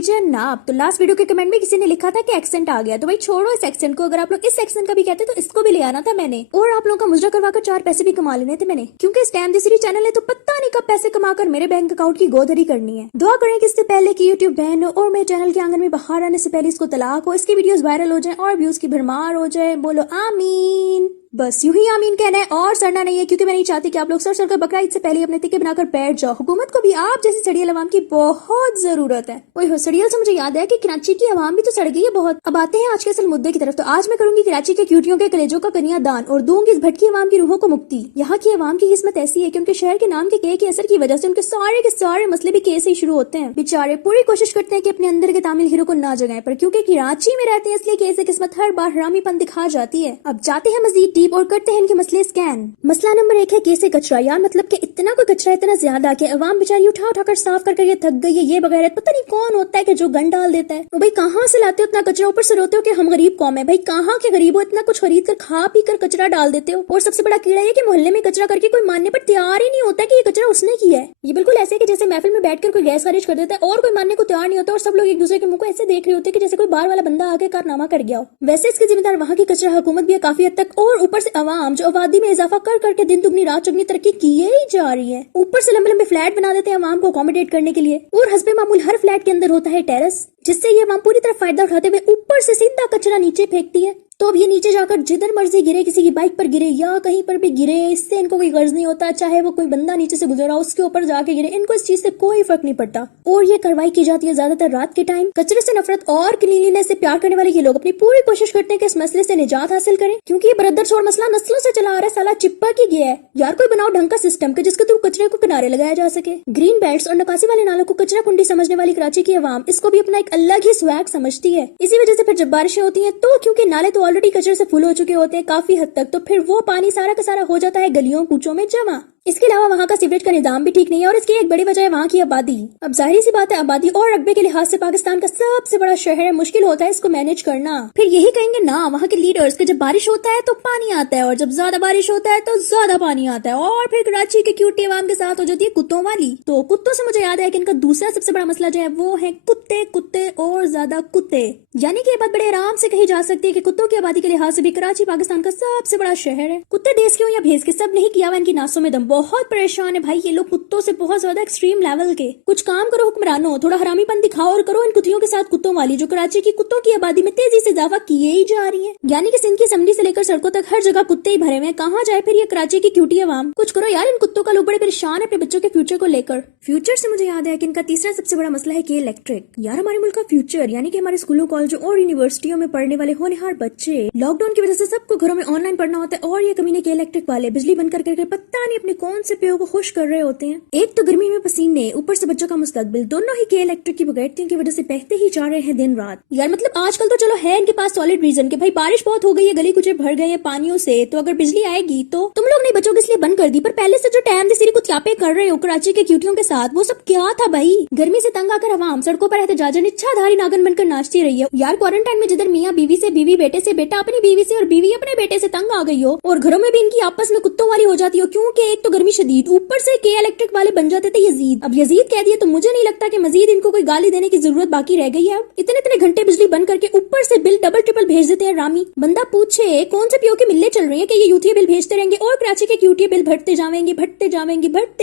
लीजिए नाप। तो लास्ट वीडियो के कमेंट में किसी ने लिखा था कि एक्सेंट आ गया, तो भाई छोड़ो इस एक्सेंट को, अगर आप लोग इस एक्सेंट का भी कहते तो इसको भी ले आना था मैंने, और आप लोगों का मुजरा करवाकर 4 पैसे भी कमा लेने थे मैंने, क्योंकि इस टाइम सीरीज चैनल है तो पता नहीं कब पैसे कमाकर मेरे बैंक अकाउंट की गोदरी करनी है। दुआ करें कि इससे पहले कि यूट्यूब बैन हो और मेरे चैनल के आंगन में बाहर आने से पहले इसको तलाक हो, इसकी वीडियोस वायरल हो जाए और व्यूज की भरमार हो जाए। बोलो आमीन। बस यूं ही आमीन कहना है और सड़ना नहीं है, क्योंकि मैं नहीं चाहती कि आप लोग सड़ कर बकरा ईद से पहले अपने टिके बनाकर बैठ जाओ। हुकूमत को भी आप जैसी सड़ियल अवाम की बहुत जरूरत है। वही सड़ियल से मुझे याद है कि कराची की अवाम भी तो सड़ गई है बहुत। अब आते हैं आज के असल मुद्दे की तरफ। तो आज मैं करूंगी कराची के क्यूटियों के कलेजों का कन्यादान और दूंगी इस भटकी अवाम की रूहों को मुक्ति। यहाँ की अवाम की किस्मत ऐसी है कि उनके शहर के नाम के असर की वजह से उनके सारे मसले भी के से ही शुरू होते हैं। बेचारे पूरी कोशिश करते हैं कि अपने अंदर के तामिल हीरो को ना जगाएं, पर क्योंकि कराची में रहते हैं इसलिए के से किस्मत हर बार हरामीपन दिखा जाती है। अब जाते हैं मजीद डीप और करते हैं इनके मसले स्कैन। मसला नंबर 1 है कैसे कचरा। यार मतलब कि इतना कोई कचरा इतना ज्यादा कि अवाम बेचारी उठा कर साफ कर ये थक गई है। ये बगैर पता नहीं कौन होता है कि जो गन डाल देता है। तो भाई कहाँ से लाते हो इतना कचरा? ऊपर से रोते हो कि हम गरीब कौम है। भाई कहाँ के गरीब हो, इतना कुछ खरीद कर खा पी कर कचरा डाल देते हो। और सबसे बड़ा कीड़ा ये कि मोहल्ले में कचरा करके कोई मानने पर तैयार ही नहीं होता कि ये कचरा उसने किया है। ये बिल्कुल ऐसे कि जैसे महफिल में बैठकर कोई गैस खारिज कर देता है और कोई मानने को तैयार नहीं होता, और सब लोग एक दूसरे के मुंह को ऐसे देख रहे होते हैं कि जैसे कोई बाहर वाला बंदा आके कारनामा कर गया हो। वैसे इसके जिम्मेदार वहाँ की कचरा हुकूमत भी है काफी हद तक, और ऊपर से अवाम जो आबादी में इजाफा कर करके दिन दुगनी रात चौगनी तरक्की किए ही जा रही है। ऊपर से लंबे लंबे फ्लैट बना देते हैं अवाम को अकोमोडेट करने के लिए, और हस्बे मामूल हर फ्लैट के अंदर होता है टेरेस, जिससे ये अवाम पूरी तरह फायदा उठाते हुए ऊपर से सीधा कचरा नीचे फेंकती है। तो अब ये नीचे जाकर जिधर मर्जी गिरे, किसी की बाइक पर गिरे या कहीं पर भी गिरे, इससे इनको कोई गर्ज नहीं होता। चाहे वो कोई बंदा नीचे से गुजरा उसके ऊपर जाके गिरे, इनको इस चीज से कोई फर्क नहीं पड़ता। और ये कार्रवाई की जाती है ज्यादातर रात के टाइम। कचरे से नफरत और क्लीनलीनेस से प्यार करने वाले ये लोग अपनी पूरी कोशिश करते हैं कि इस मसले से निजात हासिल करें, क्योंकि ये बरदर छोड़ मसला नस्लों से चला आ रहा है, साला चिपक ही गया है। यार कोई बनाओ ढंग का सिस्टम के जिसके थ्रू कचरे को किनारे लगाया जा सके। ग्रीन बेल्ट्स और नकासी वाले नालों को कचरा कुंडी समझने वाली कराची की अवाम इसको भी अपना एक अलग ही स्वैग समझती है। इसी वजह से फिर जब बारिशें होती है तो क्योंकि नाले तो ऑलरेडी कचरे से फुल हो चुके होते हैं काफी हद तक, तो फिर वो पानी सारा का सारा हो जाता है गलियों कूचों में जमा। इसके अलावा वहाँ का सीवरेज का निजाम भी ठीक नहीं है, और इसकी एक बड़ी वजह है वहाँ की आबादी। अब जाहिर सी बात है आबादी और रकबे के लिहाज से पाकिस्तान का सबसे बड़ा शहर है, मुश्किल होता है इसको मैनेज करना। फिर यही कहेंगे ना वहाँ के लीडर्स के जब बारिश होता है तो पानी आता है, और जब ज्यादा बारिश होता है तो ज्यादा पानी आता है। और फिर कराची के क्यूटी अवाम के साथ हो जाती है कुत्तों वाली। तो कुत्तों से मुझे याद है कि इनका दूसरा सबसे बड़ा मसला जो है वो है कुत्ते और ज्यादा कुत्ते। यानी कि ये बात बड़े आराम से कही जा सकती है कि कुत्तों की आबादी के लिहाज से भी कराची पाकिस्तान का सबसे बड़ा शहर है। कुत्ते देश के हो या भेज के, सब नहीं किया हुआ इनकी नासों में दम। बहुत परेशान है भाई ये लोग कुत्तों से, बहुत ज्यादा एक्सट्रीम लेवल के। कुछ काम करो हुक्मरानों, थोड़ा हरामीपन दिखाओ और करो इन कुत्तियों के साथ कुत्तों वाली, जो कराची की कुत्तों की आबादी में तेजी से इजाफा किए ही जा रही है। यानी कि सिंध की असम्बली से लेकर सड़कों तक हर जगह कुत्ते ही भरे हुए। कहाँ जाए फिर ये कराची की क्यूटी अवाम? कुछ करो यार, इन कुत्तों का लोग बड़े परेशान है अपने बच्चों के फ्यूचर को लेकर। फ्यूचर से मुझे याद है कि इनका तीसरा सबसे बड़ा मसला है कि इलेक्ट्रिक। यार हमारे मुल्क का फ्यूचर यानी कि हमारे स्कूलों कॉलेजों और यूनिवर्सिटियों में पढ़ने वाले होनहार बच्चे, लॉकडाउन की वजह से सबको घरों में ऑनलाइन पढ़ना होता है, और ये कमीने के इलेक्ट्रिक वाले बिजली बंद करके पता नहीं अपने कौन से पेड़ को खुश कर रहे होते हैं। एक तो गर्मी में पसीने, ऊपर से बच्चों का मुस्तकबिल, दोनों ही के इलेक्ट्रिक की बगैरतियों की वजह से बहते ही जा रहे हैं दिन रात। यार मतलब आजकल तो चलो है इनके पास सॉलिड रीजन कि भाई बारिश बहुत हो गई है, गली कुचे भर गए हैं पानियों से, तो अगर बिजली आएगी तो तुम लोग नहीं बचोगे इसलिए बंद कर दी। पर पहले से जो टाइम सीरी कुछ यापे कर रहे हो कराची के क्यूटियों के साथ, वो सब क्या था भाई? गर्मी से तंग आकर अवाम सड़कों पर एहतजाजन इच्छाधारी नागन बनकर नाचती रही है। यार क्वारंटाइन में जिधर मियाँ बीवी से, बीवी बेटे से, बेटा अपनी बीवी से और बीवी अपने बेटे से तंग आ गई हो, और घरों में भी इनकी आपस में कुत्तों वाली हो जाती हो, क्योंकि एक तो गर्मी शदीद, ऊपर से के इलेक्ट्रिक वाले बन जाते थे यजीद। अब यजीद कह दिए तो मुझे नहीं लगता कि मजीद इनको कोई गाली देने की जरूरत बाकी रह गई है। इतने घंटे बिजली बंद करके ऊपर से बिल डबल ट्रिपल भेज देते हैं रामी। बंदा पूछे कौन से पीओ की मिलने चल रही है कि ये यूटीए बिल भेजते रहेंगे और कराची के क्यूटीए बिल भरते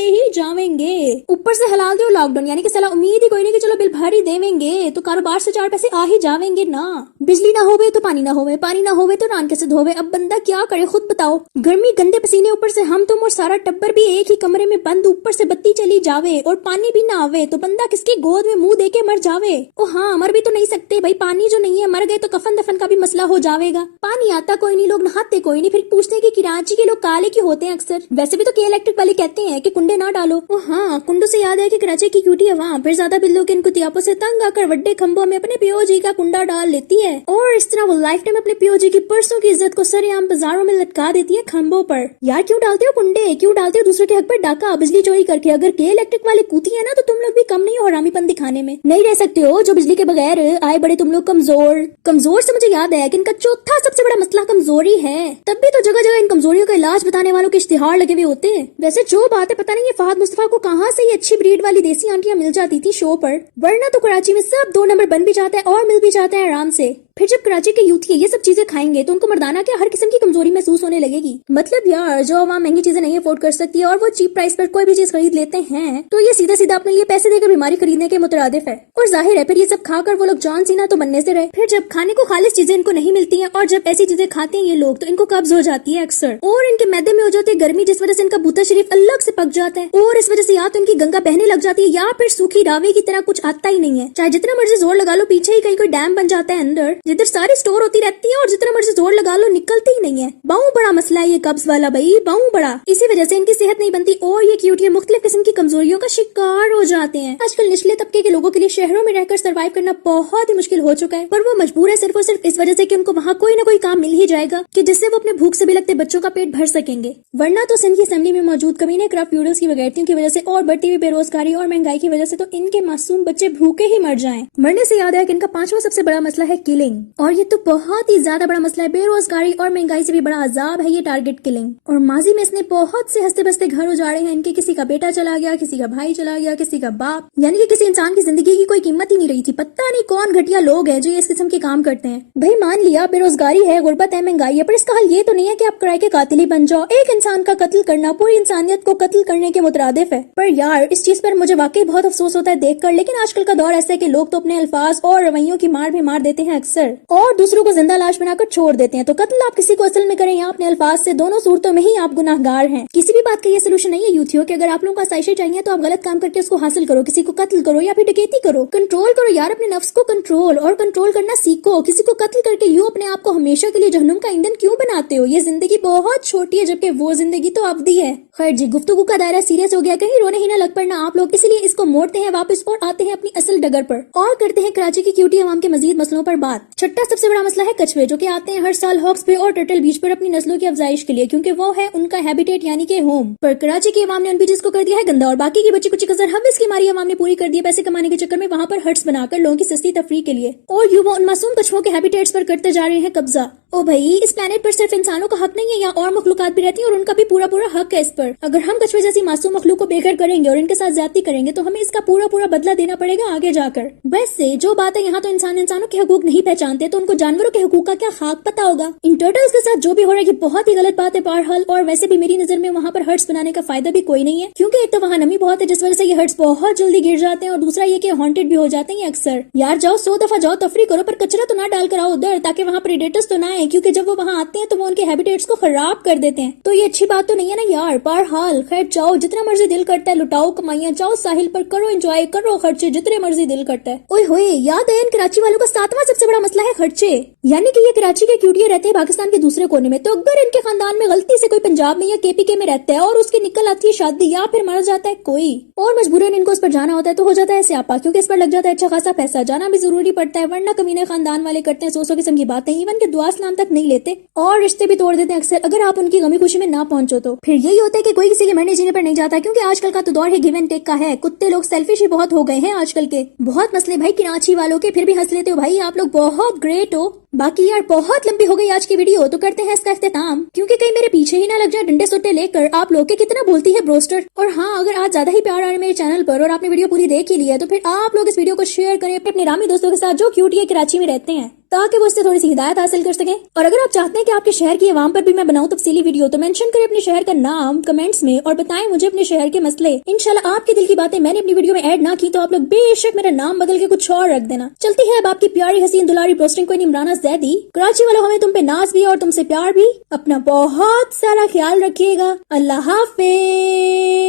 ही जावेंगे। ऊपर से हलाल दो लॉकडाउन, यानी कि सला उम्मीद ही कोई नहीं कि चलो बिल भर ही देवेंगे, तो कारोबार से 4 पैसे आ ही जावेंगे ना। बिजली ना होवे तो पानी ना होवे, पानी ना होवे तो रान कैसे धोवे। अब बंदा क्या करे खुद बताओ? गर्मी, गंदे पसीने, ऊपर से हम तुम और सारा टब्बर भी एक ही कमरे में बंद, ऊपर से बत्ती चली जावे और पानी भी ना आवे, तो बंदा किसकी गोद में मुंह देके मर जावे। ओ हाँ, मर भी तो नहीं सकते भाई, पानी जो नहीं है, मर गए तो कफन दफन का भी मसला हो जाएगा। पानी आता कोई नहीं, लोग नहाते कोई नहीं, फिर पूछते हैं कि कराची के लोग काले क्यों होते हैं अक्सर। वैसे भी तो के इलेक्ट्रिक वाले कहते हैं कि कुंडे ना डालो। ओ हाँ, कुंडों से याद है कि कराची की क्यूटी अवाम फिर ज्यादा बिल्लों के इन कुतियापों से तंग आकर वड्डे खंभों में अपने पीओजी का कुंडा डाल लेती है, और इस तरह वो लाइफ टाइम अपने पीओजी की परसों की इज्जत को सरेआम बाजारों में लटका देती है खंभों पर। यार क्यों डालते हो कुंडे, क्यों डालते हो दूसरे के हक पर डाका बिजली चोरी करके। अगर के इलेक्ट्रिक वाले कूती है ना तो तुम लोग भी कम नहीं हो हरामीपन दिखाने में, नहीं रह सकते हो जो बिजली के बगैर। आए बड़े तुम लोग कमजोर से मुझे याद है कि इनका चौथा सबसे बड़ा मसला कमजोरी है। तब भी तो जगह जगह इन कमजोरियों का इलाज बताने वालों के इश्तिहार लगे हुए होते हैं। वैसे जो बात है पता नहीं है फहद मुस्तफा को कहाँ से ये अच्छी ब्रीड वाली देसी आंटियां मिल जाती थी शो पर, वरना तो कराची में सब 2 नंबर बन भी जाता है और मिल भी जाता है आराम से। फिर जब कराची के यूथ ये सब चीजें खाएंगे तो उनको मर्दाना क्या हर किस्म की कमजोरी महसूस होने लगेगी। मतलब यार जो आवाम महंगी चीजें नहीं अफोर्ड कर सकती है और वो चीप प्राइस पर कोई भी चीज खरीद लेते हैं तो ये सीधा सीधा अपने लिए पैसे देकर बीमारी खरीदने के मुतरादिफ है। और जाहिर है फिर ये सब खाकर वो लोग जॉन सीना तो बनने से रहे। फिर जब खाने को खालिस चीजें इनको नहीं मिलती हैं और जब ऐसी चीजें खाते हैं ये लोग तो इनको कब्ज हो जाती है अक्सर, और इनके मैदे में हो जाती है गर्मी जिस वजह से इनका बूता शरीफ अलग से पक जाता है और इस वजह से या तो इनकी गंगा बहने लग जाती है या फिर सूखी रावे की तरह कुछ आता ही नहीं है। चाहे जितना मर्जी जोर लगा लो पीछे ही कहीं कोई डैम बन जाता है अंदर जिधर सारी स्टोर होती रहती है और जितना मर्जी जोर लगा लो निकलती ही नहीं है। बहु बड़ा मसला है ये कब्ज वाला भाई, बहु बड़ा। इसी वजह से इनकी सेहत नहीं बनती और ये क्यूटियां मुख्तलिफ किस्म की कमजोरियों का शिकार हो जाते हैं। आजकल निचले तबके के लोगों के लिए शहरों में रहकर सर्वाइव करना बहुत ही मुश्किल हो चुका है, पर वो मजबूर है सिर्फ और सिर्फ इस वजह से कि उनको वहाँ कोई ना कोई काम मिल ही जाएगा कि जिससे वो अपने भूख से भी लगते बच्चों का पेट भर सकेंगे। वरना तो सिंध की असेंबली में मौजूद कमीने क्राफ्ट यूडल्स की वगैरतियों की वजह से और बढ़ती हुई बेरोजगारी और महंगाई की वजह से तो इनके मासूम बच्चे भूखे ही मर जाएं। मरने से याद है कि इनका 5वां सबसे बड़ा मसला है किलिंग, और ये तो बहुत ही ज्यादा बड़ा मसला है। बेरोजगारी और महंगाई से भी बड़ा अजाब है ये टारगेट किलिंग। और माजी में इसने बहुत से हंसते बसते घर उजाड़े हैं इनके। किसी का बेटा चला गया, किसी का भाई चला गया, किसी का बाप, यानी कि किसी इंसान की जिंदगी की कोई कीमत ही नहीं रही थी। पता नहीं कौन घटिया लोग हैं जो इस किस्म के काम करते हैं। भाई मान लिया बेरोजगारी है, गुर्बत है, महंगाई है, पर इसका हल ये तो नहीं है कि आप किराए के कातिल ही बन जाओ। एक इंसान का कत्ल करना पूरी इंसानियत को कत्ल करने के मुतरादिफ है। पर यार इस चीज पर मुझे वाकई बहुत अफसोस होता है देखकर, लेकिन आजकल का दौर ऐसा है कि लोग तो अपने अल्फाज और रवैयों की मार भी मार देते हैं अक्सर और दूसरों को जिंदा लाश बनाकर छोड़ देते हैं। तो कत्ल आप किसी को असल में करें या अपने अल्फाज से, दोनों सूरतों में ही आप गुनाहगार हैं। किसी भी बात का ये सोल्यूशन नहीं है यूथियों कि अगर आप लोगों को आसाइशें चाहिए तो आप गलत काम करके उसको हासिल करो, किसी को कत्ल करो या फिर डकैती करो। कंट्रोल करो यार अपने नफ्स को, कंट्रोल और कंट्रोल करना सीखो। किसी को कत्ल करके यूं अपने आप को हमेशा के लिए जहन्नुम का ईंधन क्यों बनाते हो? ये जिंदगी बहुत छोटी है जबकि वो जिंदगी तो अवधी है। खैर जी, गुफ्तगू का दायरा सीरियस हो गया, कहीं रोने ही ना लग पड़ना आप लोग, इसलिए इसको मोड़ते हैं वापस और आते हैं अपनी असल डगर पर और करते हैं कराची की क्यूटी अवाम के मजीद मसलों पर बात। छठा सबसे बड़ा मसला है कछुए, जो कि आते हैं हर साल हॉक्स बे और टर्टल बीच पर अपनी नस्लों की अफजाइश के लिए, क्योंकि वो है उनका हैबिटेट यानी कि होम। पर कराची की अवाम ने उन बीचेस को कर दिया है गंदा और बाकी की बच्ची कुछ कसर हम इसकी मारी अवाम ने पूरी कर दी पैसे कमाने के चक्कर में वहाँ पर हट्स बनाकर लोगों की सस्ती तफरीह के लिए, और यूं वो उन मासूम कछुओं के हैबिटेट्स पर करते जा रहे हैं कब्जा। ओ भाई, इस प्लेनेट पर सिर्फ इंसानों का हक नहीं है, यहाँ और मखलूकात भी रहती हैं और उनका भी पूरा पूरा हक है इस पर। अगर हम कछुए जैसी मासूम मखलूक को बेघर करेंगे और इनके साथ ज्यादती करेंगे तो हमें इसका पूरा पूरा बदला देना पड़ेगा आगे जाकर। वैसे जो बात है, यहाँ तो इंसान इंसानों के हकूक नहीं पहचानते तो उनको जानवरों के हकूक का क्या खाक पता होगा। इन टर्टल्स के साथ जो भी हो रहा है ये बहुत ही गलत बात है बहरहाल, और वैसे भी मेरी नजर में वहाँ पर हट्स बनाने का फायदा भी कोई नहीं है, क्योंकि एक तो वहाँ नमी बहुत है जिस वजह से ये हट्स बहुत जल्दी गिर जाते हैं और दूसरा ये कि हॉन्टेड भी हो जाते हैं अक्सर। यार जाओ 100 दफा जाओ तफरी करो, पर कचरा तो ना डाल कर आओ उधर, ताकि वहाँ प्रेडेटर्स तो ना आए, क्योंकि जब वो वहाँ आते हैं तो वो उनके हैबिटेट्स को खराब कर देते हैं। तो ये अच्छी बात तो नहीं है ना यार। बहरहाल खैर, जाओ जितना मर्जी दिल करता है लुटाओ कमाइयां, जाओ साहिल पर करो एंजॉय, करो खर्चे जितने मर्जी दिल करता है। ओए होए, याद है इन कराची वालों का 7वां सबसे बड़ा मसला है खर्चे, यानी कि ये कराची के क्यूटिया रहते हैं पाकिस्तान के दूसरे कोने में, तो अगर इनके खानदान में गलती से कोई पंजाब में या केपीके में रहता है और उसकी निकल आती है शादी या फिर मर जाता है कोई और मजबूरन इनको उस पर जाना होता है तो हो जाता है स्यापा, क्योंकि इस पर लग जाता है अच्छा खासा पैसा, जाना भी जरूरी पड़ता है, वरना कमीने खानदान वाले करते हैं 100 किस्म की बातें, इवन के दुआ सलाम तक नहीं लेते और रिश्ते भी तोड़ देते हैं अक्सर अगर आप उनकी गमी खुशी में ना पहुंचो तो। फिर यही होता है कि कोई किसी के मरने जीने पर नहीं जाता, क्योंकि आजकल का तो दौर है गिव एंड टेक का है। कुत्ते लोग सेल्फिश ही बहुत हो गए हैं आजकल के। बहुत मसले भाई कराची वालों के, फिर भी हंस लेते हो भाई, आप लोग बहुत ग्रेट हो। बाकी यार बहुत लंबी हो गई आज की वीडियो, तो करते हैं इसका इख्तिताम, क्योंकि कहीं मेरे पीछे ही ना लग जाए डंडे सुट्टे लेकर। आप लोग के कितना बोलती है ब्रोस्टर। और हाँ, अगर आज ज्यादा ही प्यार आ रहा है मेरे चैनल पर और आपने वीडियो पूरी देख ही ली है तो फिर आप लोग इस वीडियो को शेयर करें अपने रामी दोस्तों के साथ जो क्यूटी कराची में रहते हैं, ताकि वो इससे थोड़ी सी हिदायत हासिल कर सकें। और अगर आप चाहते हैं कि आपके शहर की आवाम पर भी मैं बनाऊं तफसीली वीडियो तो मेंशन करें अपने शहर का नाम कमेंट्स में और बताएं मुझे अपने शहर के मसले। इंशाल्लाह आपके दिल की बातें मैंने अपनी वीडियो में ऐड ना की तो आप लोग बेशक मेरा नाम बदल के कुछ और रख देना। चलती है अब आपकी प्यारी हसीन दुलारी पोस्टिंग कोई इमराना जैदी। कराची वालों, हमें तुम पे नाज भी और तुमसे प्यार भी। अपना बहुत सारा ख्याल रखिएगा। अल्लाह हाफिज।